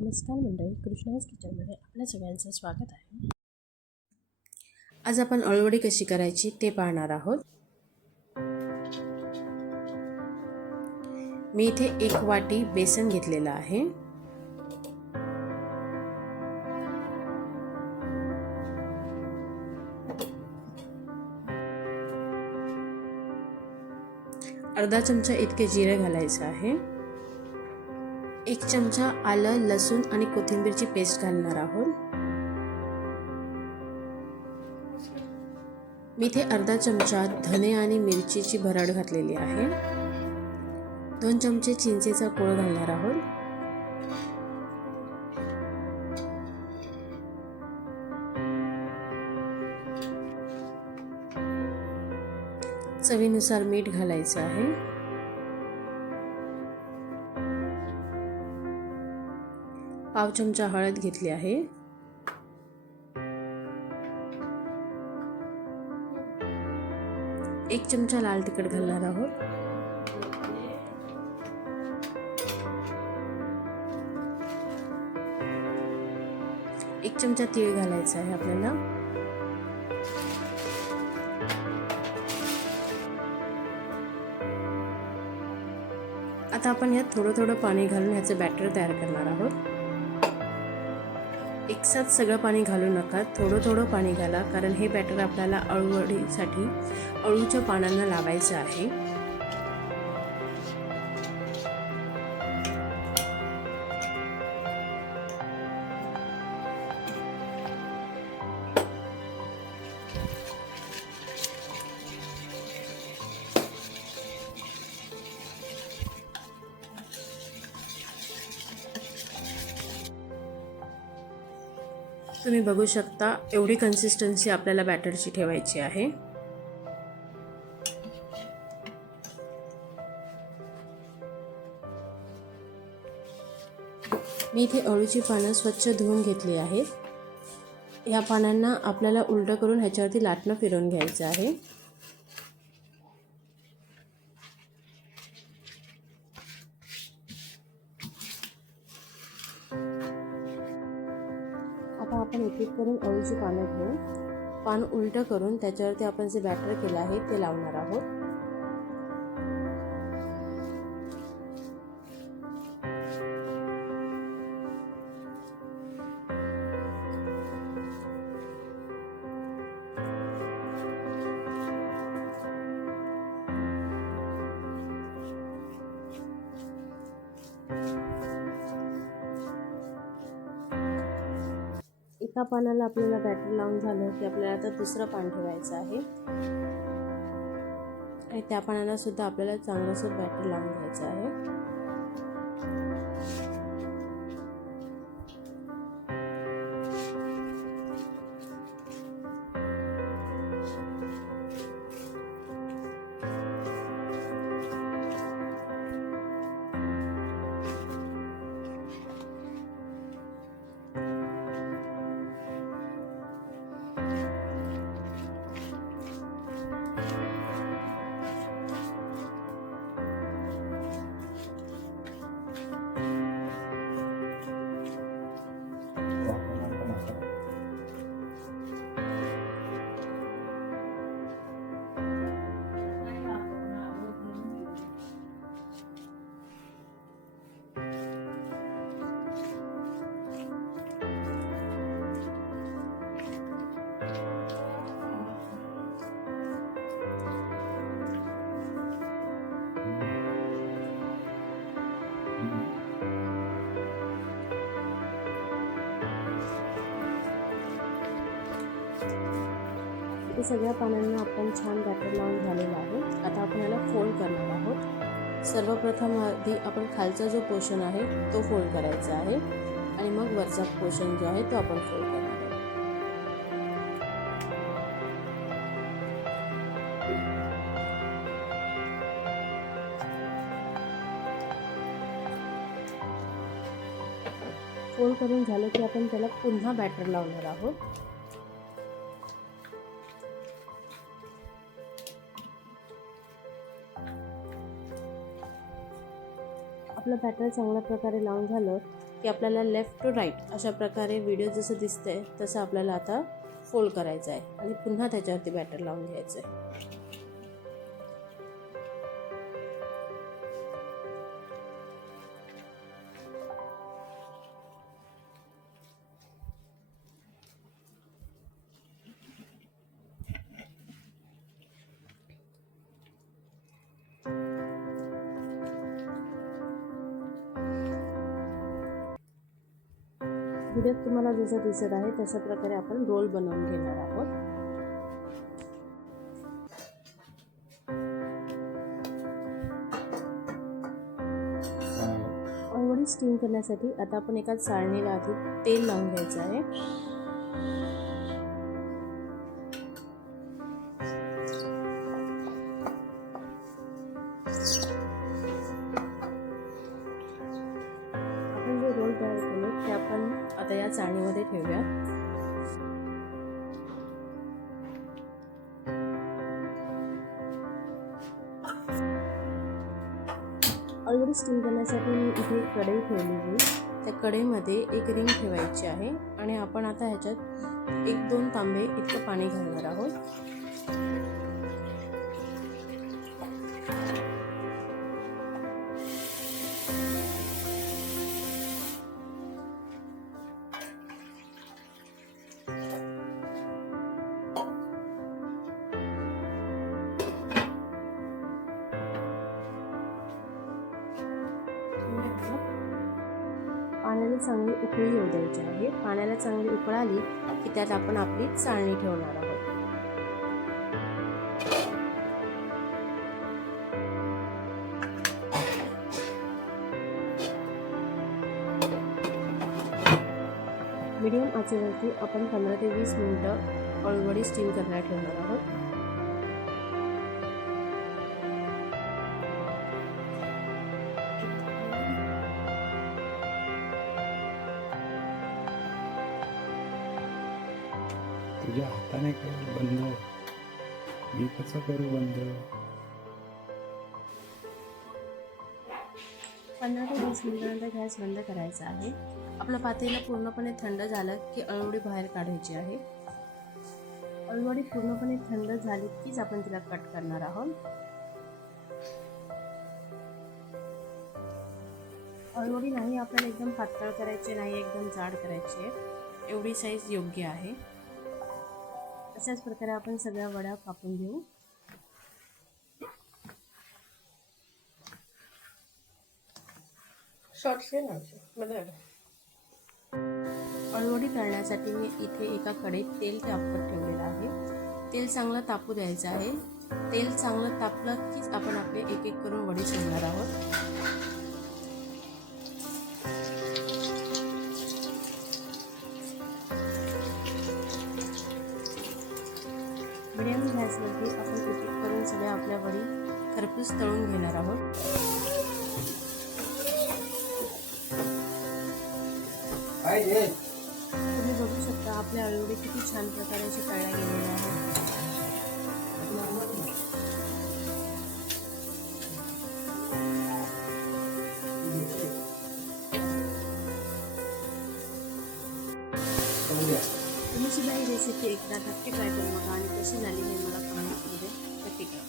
नमस्कार मंडळी, कृष्णाज किचनमध्ये आपल्या सगळ्यांचं स्वागत आहे. आज आपण अळूवडी कशी करायची ते पाहणार आहोत. मी इथे 1 वाटी बेसन घेतलेलं आहे. अर्धा चमचा इतके जिरे घालायचं आहे. 1 चमचा आलं, लसूण आणि कोथिंबीरची पेस्ट घालणार आहोत. मी इथे अर्धा चमचा धने आणि मिरचीची भरड घातलेली आहे. 2 चमचे चिंचेचा कोळ घालणार आहोत. चवीनुसार मीठ घालायचं आहे. पाव चमचा हळद घेतली आहे. 1 चमचा लाल तिखट घालणार आहोत. 1 चमचा तीळ घालायचा आहे आपल्याला. आता आपण यात थोडं थोडं पाणी घालून ह्याचं बॅटर तयार करणार आहोत. एकसाथ सगळं पाणी घालू नका, थोडं थोडं पाणी घाला, कारण हे बॅटर आपल्याला अळूवडीसाठी अळूच्या पानांना लावायचं आहे. तुम्ही बघू शकता, एवढी कन्सिस्टन्सी आपल्याला बॅटरची ठेवायची आहे. मी इथे अळूची पानं स्वच्छ धुवून घेतली आहेत. या पानांना आपल्याला उलटं करून ह्याच्यावरती लाटणं फिरवून घ्यायचं आहे. आता आपण एक एक करून अळूची पानं घेऊन पान उलटं करून त्याच्यावरती आपण जे बॅटर केलं आहे ते लावणार आहोत. एका पानाला आपल्याला बॅटर लावून झालं की आपल्याला आता दुसरं पान ठेवायचं आहे आणि त्या पानाला सुद्धा आपल्याला चांगलंसं बॅटर लावून घ्यायचं आहे. ते सगळ्या पानांना आपण छान बॅटर लावून झालेलं आहे. आता आपण याला फोल्ड करणार आहोत. सर्वप्रथम आधी आपण खालचा जो पोर्शन आहे तो फोल्ड करायचा आहे आणि मग वरचा पोर्शन जो आहे तो आपण फोल्ड करणार आहे. फोल्ड करून झालं की आपण त्याला पुन्हा बॅटर लावणार आहोत. आपलं बॅटर चांगल्या प्रकारे लावून झालं की आपल्याला लेफ्ट टू राईट अशा प्रकारे व्हिडिओ जसं दिसतंय तसं आपल्याला आता फोल्ड करायचं आहे आणि पुन्हा त्याच्यावरती बॅटर लावून घ्यायचं आहे. व्हिडिओत तुम्हाला जसं दिसत आहे तशा प्रकारे आपण रोल बनवून घेणार आहोत. अळूवडी स्टीम करण्यासाठी आता आपण एका चाळणीला आधी तेल लावून घ्यायचं आहे. आपण जे रोल तयार केले ते आपण आता या चाळणीमध्ये ठेवूया. अळूवडी स्टीम करण्यासाठी मी इथे एक कढई ठेवलेली. त्या कढईमध्ये एक रिंग ठेवायची आहे आणि आपण आता ह्याच्यात 1-2 तांबे इतकं पाणी घालणार आहोत. पाण्याला चांगली उकळी येऊ द्यायची आहे. पाण्याला चांगली उकळ आली की त्यात आपण आपली चाळणी ठेवणार आहोत. मीडियम आचेवरती आपण 15 ते 20 मिनिटं अळूवडी स्टीम करायला ठेवणार आहोत. तुझ्या हाताने कर बंद, मी कसं करू बंद? 15 ते 20 मिनिटांनंतर गॅस बंद करायचा आहे. आपलं पातेलं पूर्णपणे थंड झालं की अळूवडी बाहेर काढायची आहे. अळूवडी पूर्णपणे थंड झाली कीच आपण तिला कट करणार आहोत. अळूवडी नाही आपल्याला एकदम पातळ करायची नाही, एकदम जाड करायची आहे. एवढी साईज योग्य आहे. अशाच प्रकारे आपण सगळ्या वड्या कापून घेऊ. अळूवडी तळण्यासाठी मी इथे एका कढईत तेल तापत ठेवलेलं आहे. तेल चांगलं तापू द्यायचं आहे. तेल चांगलं तापलं कीच आपण आपले एक एक करून वडी सोडणार आहोत. मीडियम गॅसवरती आपण एक एक करून सगळ्या आपल्या वडी खरपूस तळून घेणार आहोत. तुम्ही बघू शकता आपल्या अळूवडी किती छान प्रकारे अशी तळल्या गेलेल्या आहेत. तुम्ही सुद्धा ही रेसिपी एकदा नक्की ट्राय करू बघा आणि कशी झाली हे मला कमेंटमध्ये नक्की करा.